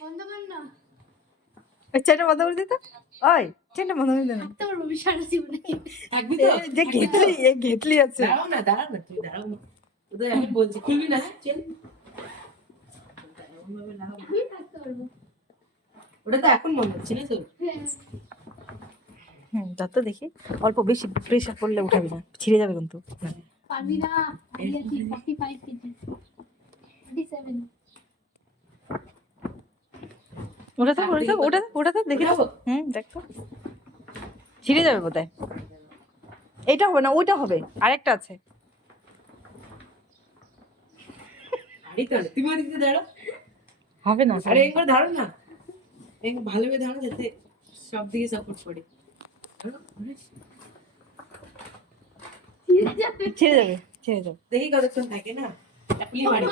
বন্ধ কর না। চেনটা বন্ধ করে দিত। ওই চেনটা বন্ধ করে দিন। থাকতে পারবো আমি সারা জীবনে। থাকবি তো? যে ঘেটলি এ ঘেটলি আছে। দাঁড়াও না তুই দাঁড়াও না। তোদের এখন বলছি খুলবি না চেন। আমি থাকতে পারবো। ওটা তো এখন মনে হচ্ছে না তোর? যত দেখি অল্প বেশি প্রেসার পড়লে উঠাবি না, ছিঁড়ে যাবে কিন্তু। পারবি না। আমি আছি 45 কেজি। 47। ওটা তো দেখি। উঠাবো? দেখো ছিঁড়ে যাবে বোধহয়। এটা হবে না, ওইটা হবে, আরেকটা আছে। আরে তাহলে তুমি ওদিক দিয়ে দাঁড়াও। হবে না। আরে একবার দাঁড়াও না। একবার ভালোভাবে দাঁড়াও যাতে সব দিকে সাপোর্ট করে। ছিঁড়ে যাবে। ছেড়ে যাবে। দেখি কতক্ষণ থাকে না। চাপলি মারি।